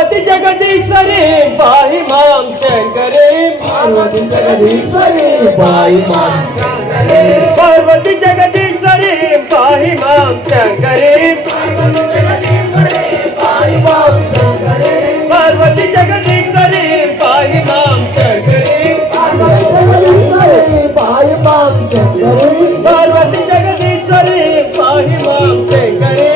పార్వతి జగదీశ్వరి పాహి మాం శంకరే పార్వతి జగదీశ్వరి పాహి మాం శంకరే పార్వతి జగదీశ్వరి పాహి మాం శంకరే పార్వతి జగదీశ్వరి పాహి మాం శంకరే పార్వతి జగదీశ్వరి పాహి మాం శంకరే పార్వతి జగదీశ్వరి పాహి మాం శంకరే పార్వతి జగదీశ్వరి పాహి మాం శంకరే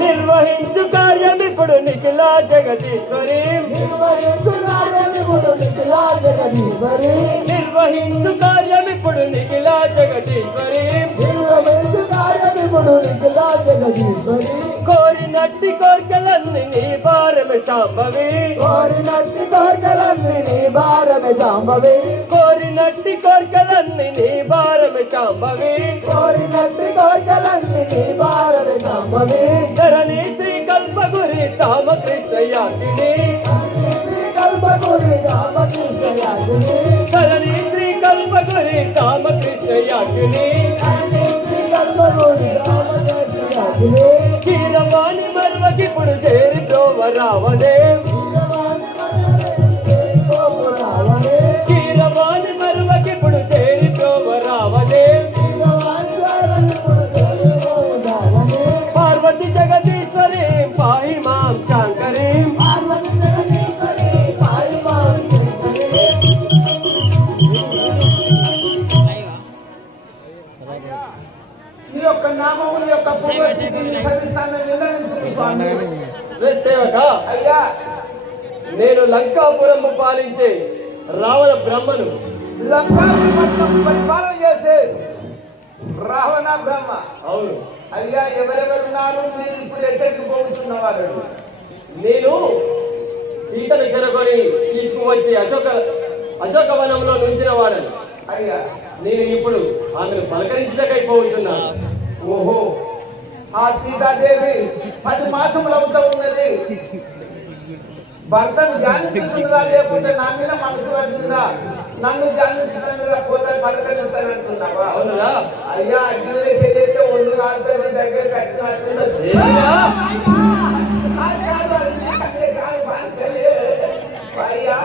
నిర్వహించు కార్యం ఇప్పుడు నిఖిలా జగదీశ్వరి నిర్వహించు కార్యం ఇప్పుడు నిఖిలా జగదీశ్వరి నిర్వహించు కార్యం ఇప్పుడు నిఖిలా జగదీశ్వరి నిర్వహించు కార్యం ఇప్పుడు నిఖిలా జగదీశ్వరి కోరినట్టి కోరికలన్నీ నీ భారమే శాంభవి కోరినట్టి కోరికలన్నీ నీ భారమే శాంభవి కోరినట్టి కోరికలన్నీ నీ భారమే శాంభవి కోరినట్టి కోరికలన్నీ నీ భారమే శాంభవి ధరణి శ్రీ కల్పగురి రామకృష్ణ యాగిని శ్రీ కల్పగురి రామకృష్ణ యాగిని ధరణి శ్రీ కల్పగురి రామకృష్ణ యాగిని శ్రీ కల్పగురి రామకృష్ణ యాగిని కీరవాణి మర్వకిప్పుడు చేరి ద్రోవ రావదే కీరవాణి మర్వకిప్పుడు చేరి ద్రోవ రావదే పార్వతి జగదీశ్వరి పాహి మాం శంకరీ నీ యొక్క నామము నీ యొక్క పూర్వతిథిని సవిస్తాన్ని నిర్ణయించు స్వామి. సేవక అయ్యా నేను లంకాపురము పాలించే రావణ బ్రహ్మను లంకాపురి పట్టణం పరిపాలన చేసే రావణ బ్రహ్మ. అవును అయ్యా ఎవరెవరున్నారు మీరు ఇప్పుడు ఎక్కడికి పోతున్నవారు? నేను సీతను చెరకొని తీసుకువచ్చి అశోకవనంలో నుంచిన వాడను. అయ్యా నేను ఇప్పుడు ఆమెను పలకరించటకై పోతున్నాను. ఓహో ఆ సీతాదేవి 10 మాసములు అవుతా ఉన్నది. భర్తను ధ్యానించుతుందా లేకుంటే నా మీద మనసు పడుతుందా? నన్ను ధ్యానించుతుందా పోతే పలకరిస్తానంటున్నావా? అవునురా అయ్యా అగ్ని చేస్తే ఒళ్ళు నాలుగు దగ్గర కట్టినట్టున్నది. అయ్యా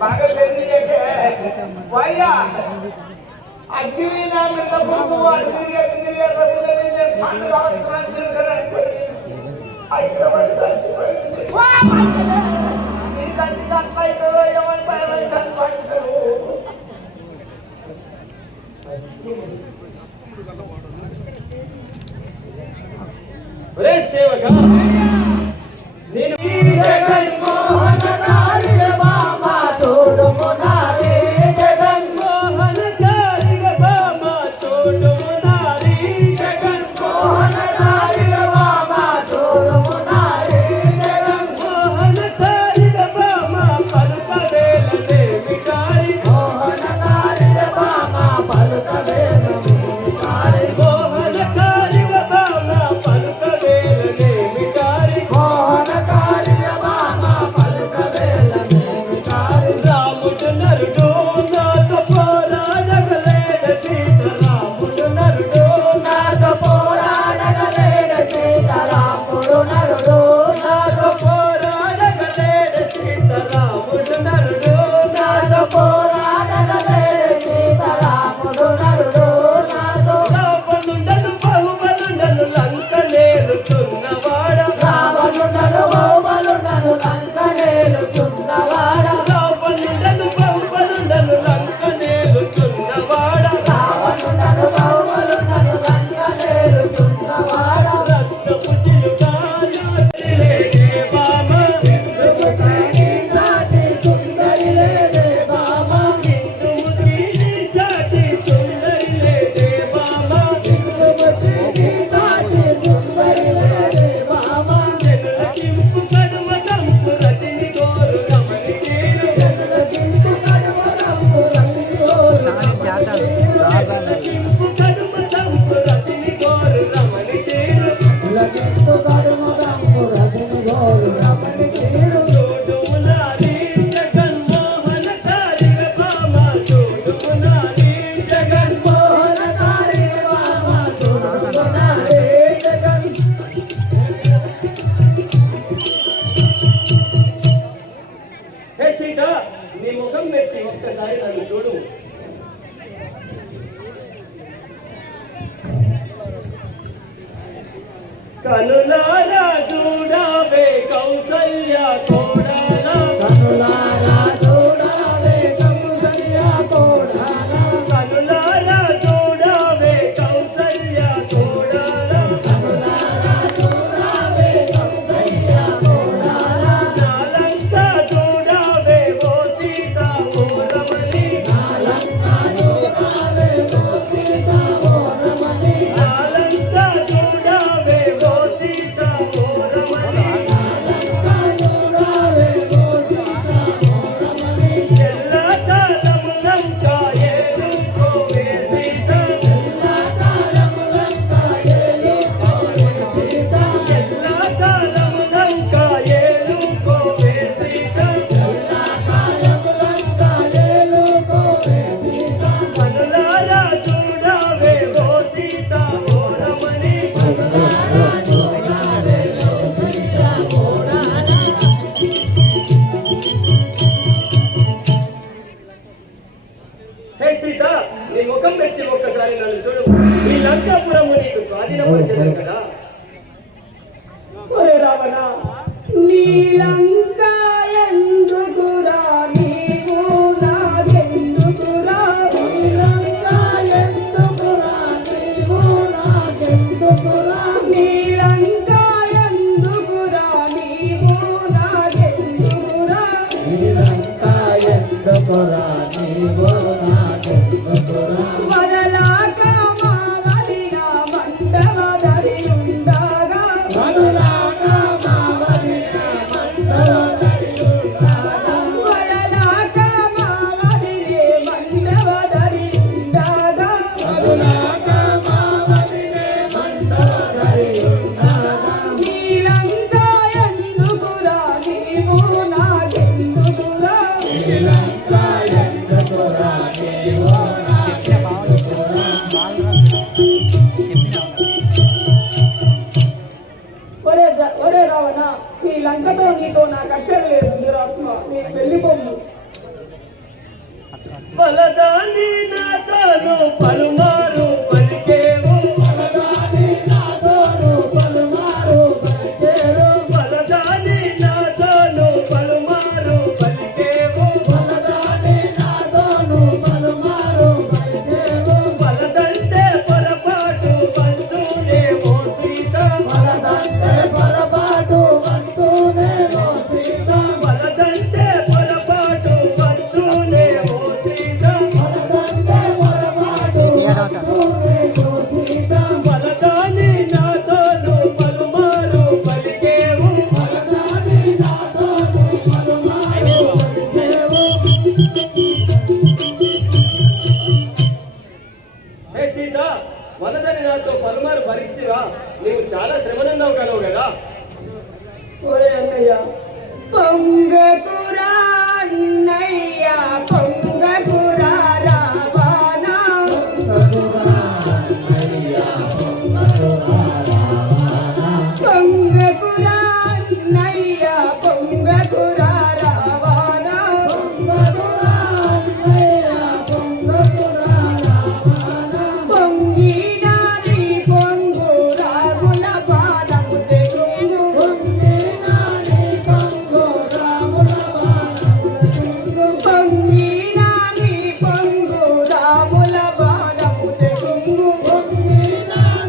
బాగా పెళ్లి అయ్యా అగ్ని నా మీద పురుగు వాడు తిరిగే పండుగ అవసరాన్ని తిరగడానికి హైదరాబాద్ చచ్చిపోయింది. ఈ కంటికి అట్లా అవుతుందో ఏమని భయమైందని భావించరు. ఒరే సేవక నేను జగన్మోహన కాళియ బామ తోడుమునారే జగన్మోహన కాళియ బామ తోడుమునారే జగన్మోహన కాళియ బామ తోడుమునారే జగన్మోహన కాళియ బామ పలుకవేలదేవి కాళి మోహన కాళియ బామ పలుకవేలదేవి కాళి మోహన కాళియ బామ పలుకవేలదేవి కాళి మోహన కాళియ బామ పలుకవేలదేవి కాళి రాముడు నరుడు నాతో పోరాడగలేడ సీతారాముడు నరుడు నాతో పోరాడగలేడ సీతారాముడు నరుడు నాతో పోరాడగలేడ సీతారాముడు నరుడు నాతో పోరాడగలేడ సీతారాముడు నరుడు నాతో రావణుండను బహుబలుండను లంక నేలుతున్నవాడ రావణుడను బహుబలుడను లంక నేలుతున్నవాడ రావణుండను బహుబలుండను లంక నేలుతున్నవాడ రావణుడను బహుబలుడను లంక నేలుతున్నవాడ రక్తపు చిలుకాలే బామ రుపుతాని సాటి సుందరి లేదే బామ ఇందుముఖిని సాటి సుందరి లేదే బామ రుపుతాని సాటి సుందరి లేదే బామ జనులకింపు కడుమ తంపు రతిని కోరు రమణి తీరు జనులకింపు కడుమ తంపు రతిని కోరు జనులకింపు కడుమ తంపు రతిని కోరు రమణి తీరు జనులకింపు కడుమ తంపు రతిని కోరు రమణి తీరు చూడుమునారి జగన్మోహన కాళియ బామ చూడుమునారి జగన్మోహన కాళియ బామ తోడుమునారే కౌసల్య కోడల కనులారా చూడవే కౌసల్య కోడల కనులారా చూడవే కౌసల్య కోడల కనులారా చూడవే కౌసల్య కోడల నాలంక చూడవే ఓ సీత ఓ రమణి నాలంక చూడవే ఓ సీత ఓ రమణి నాలంక చూడవే ఓ సీత ఓ రమణి నాలంక చూడవే ఓ సీత ఓ రమణి ఎల్ల కాలములంక ఏలుకోవే సీత ఎల్ల కాలములంక ఏలుకోవే సీత ఎల్ల కాలములంక ఏలుకోవే సీత ఎల్ల కాలములంక ఏలుకోవే సీత కనులారా చూడవే ఓ సీత ఓ రమణి కనులారా చూడవే కౌసల్య కోడల హే సీత నీ ముఖం పెట్టి ఒక్కసారి నన్ను చూడు ఈ లంకాపురము నీకు స్వాధీనపరచదు కదా ఒరే రావణ నీలంక ఎందుకురా నీవు నాకెందుకురా నీలంక ఎందుకురా నీవు నాకెందుకురా నీలంక ఎందుకురా నీవు నాకెందుకురా నీలంక ఎందుకురా నీవు నాకెందుకురా వరలాక మా వదిన మండవదరి ఉండగా కనులాక మావదిన మండలదరియుండాలా వరలాక మా వదినే మండవదరి ఉండగా కనులాక మావదినే మండలదరియుండాలా నీలంక ఎందుకురా నీవు నాకెందుకురా నీలంక ఎందుకురా నీవు నాకెందుకురా ఒరే రావణ నీ లంకతో నీతో నాకు అక్కర్లేదు దురాత్మ నీ వెళ్ళిపోము బలదాని నాతోను పలుమారు పలికేవు బలదాని నాతోను పలుమారు పలికేవు బలదాని నాతోను పలుమారు పలికేవు బలదాని నాతోను పలుమారు పలికేవు బలదంటే పొరపాటు వస్తూనే ఓ సీత బలదంటే పొరపాటు వంతూనే ఓ సీత బలదంటే పొరపాటు వస్తూనే ఓ సీత బలదంటే పొరపాటు వంతూనే ఓ సీత బలదాని నాతోను పలుమారు పలికేవు బలదాని నాతోను పలుమారు పలికేవు హే సీత వలదని నాతో పలుమారు భరిస్తువా నీవు చాలా శ్రమనందావు కలవు కదా ఒరే అన్నయ్య పొంగకురా అన్నయ్య పొంగకురా రావణ పొంగకురా అన్నయ్య పొంగకురా రావణ పొంగినా నీ పొంగు రాగుల పాదము తెగుంగు పొంగినా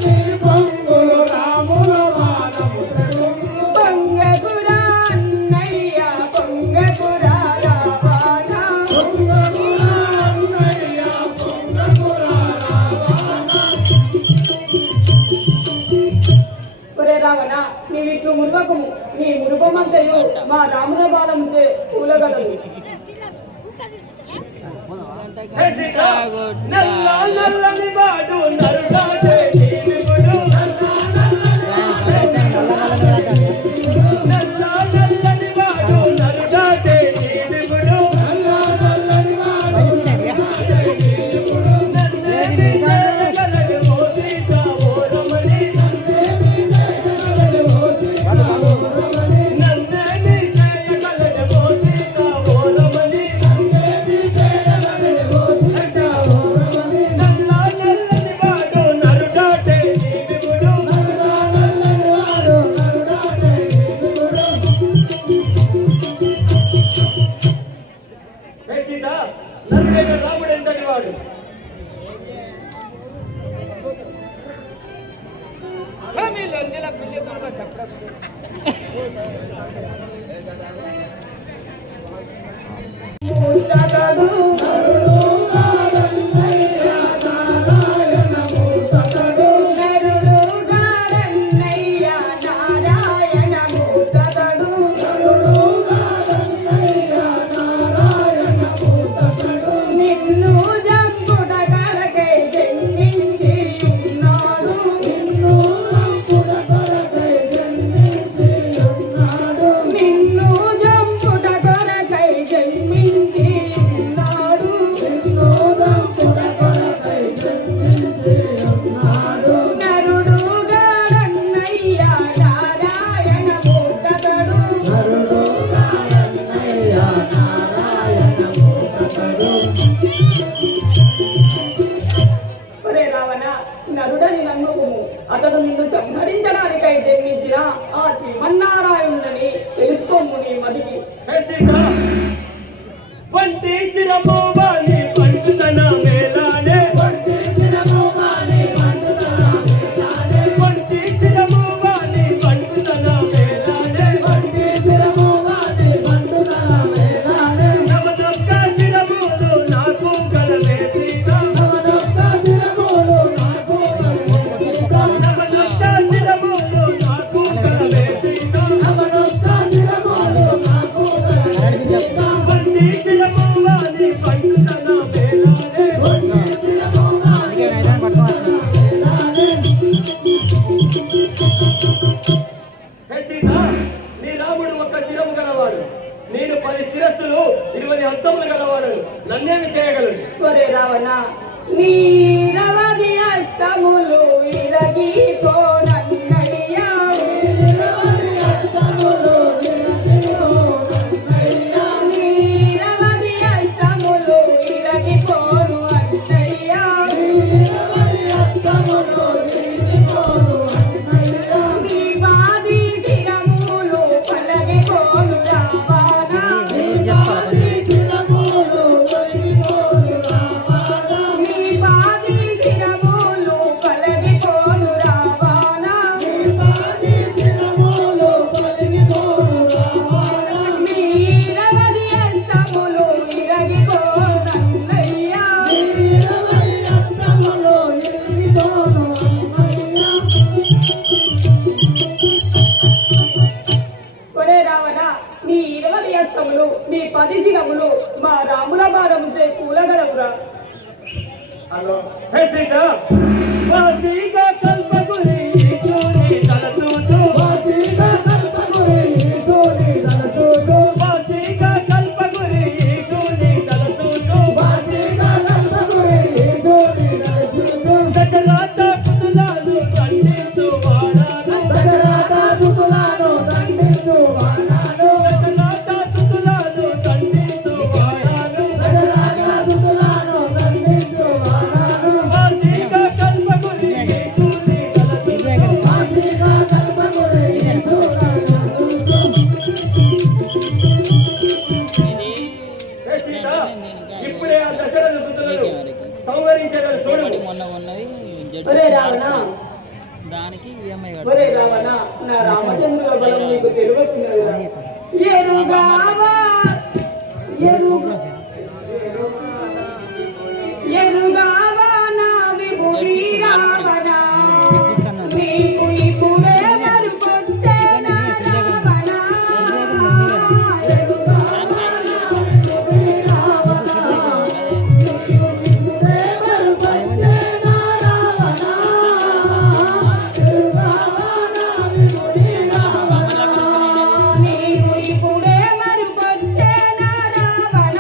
నీ పొంగు రాముల పాదము తెగుంగు పొంగకురా అన్నయ్య పొంగకురా రావణ ఒరే రావణ నీవిట్లు మురుగకము నీ మురుపమంతయు మా రాముల బాణముచే కూలగలవు హే సీత నల్ల నల్లని బాడు నరుడాసే జీవిగుడు నల్ల నల్లని బాడు నరుడాసే జీవిగుడు నన్నే కలగ ఓ సీత ఓ రమణి నన్నే కలగ ఓ సీత ఓ రమణి నల్ల నల్లని బాడు నరుడాసే మూతగడు నరుడని నమ్ముకుము. అతడు నిన్ను సంహరించడానికై జన్మించిన ఆ శ్రీమన్నారాయణులని తెలుసుకోము నీ మదికి. వంటి శిరము వాణి పండుతన మేలానే వంటి శిరము వాణి పండుతన మేలానే వంటి శిరము వాణి పండుతన మేలానే వంటి శిరము వాణి పండుతన మేలానే నవదొక్క శిరములు నాకు కలవే సీతా నవదొక్క శిరములు నాకు కలవే సీతా నవదొక్క శిరములు నాకు కలవే సీతా నవదొక్క శిరములు నాకు కలవే సీతా వంటి శిరము వాణి పండుతన మేలానే వంటి శిరము వాణి పండుతన మేలానే. హే సీతా, నీ రాముడు ఒక్క శిరము గలవాడు, నేను 10 శిరస్సులు 20 హస్తములు గలవాడు. నన్నేమి చేయగలడు? ఒరే రావణ, నీరవది అస్తములు ఇరగిపోనన్నయ్యా నీరవది అస్తములు ఇరగిపోనన్నయ్యా నీరవది అస్తములు ఇరగిపోను అన్నయ్యా నీరవది అస్తములు ఇరగిపోను అన్నయ్యా నీ బాది శిరములు పలగిపోను రావణ నీ బాది శిరములు పలగిపోను రావణ నీ బాది శిరములు పలగిపోను రావణ నీ బాది శిరములు పలగిపోను రావణ నీరవది అస్తములు ఇరగిపోనన్నయ్యా నీరవది అస్తములు ఇరగిపోను అన్నయ్యా. ఒరే రావణ, నీ 20 అస్తములు నీ 10 శిరములు మా రాముల భారము చే కూలగలవురా. హలో హే సీత, వాసిగా కల్పగురి ఈశుని తలచూచు వాసిగా కల్పగురి ఈశుని తలచూచు వాసిగా కల్పగురి ఈశుని తలచూచు వాసిగా కల్పగురి ఈశుని తలచూచు దశరథ కుతులాలు దండించు వాడాను దశరథ కుతులాలు దండించు వాడాను దశరథ కుతులాలు దండించు వాడాను దశరథ కుతులాలు దండించు వాడాను వాసిగా కల్పగురి ఈశుని తలచూచు వాసిగా కల్పగురి ఈశుని తలచూచు. హే సీత, ఇప్పుడే ఆ దశరథ సుతులను సంహరించేదని చూడు. మొన్న ఉన్నది ఒరే రావణ, దానికి ఈఎంఐ ఒరే రావణ, నా రామచంద్రుల బలం నీకు తెలియచున్నదా? ఎరుగావా ఎరుగావా నా విభుడి రావణ, నీకు ఇప్పుడే మరుపొచ్చేనా రావణ. ఎరుగావా నా విభుడి రావణ, నీకు ఇప్పుడే మరుపొచ్చేనా రావణ. ఎరుగావా నా విభుడి రావణ, నీకు ఇప్పుడే మరుపొచ్చేనా రావణ.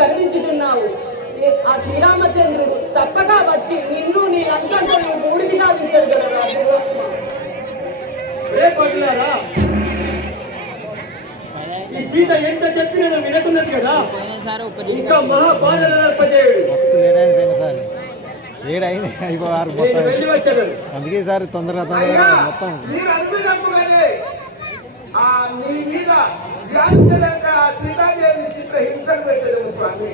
గర్వించుతున్నావు. ఆ శ్రీరామచంద్రుడు తప్పక వచ్చి నిన్ను నీ లంకంతో బూడిది కావించడు కదా రాజు. రేపట్లారా ఈ సీత ఎంత చెప్పినా వినకున్నది కదా, పోయినసారి ఇంకా మహాపాలనర్పజేయుడు. మస్తు లేట్ అయింది పోయినసారి, ఏడైంది అయిపోయారు నేను మొత్తం. వెళ్ళి వచ్చాను. అందుకే ఈసారి తొందరగా అయ్యా మొత్తం మీరు అడిగినప్పుడే నీ మీద ధ్యానించడానికి ఆ సీతాదేవిని చిత్ర హింసలు పెట్టేదేమో స్వామి.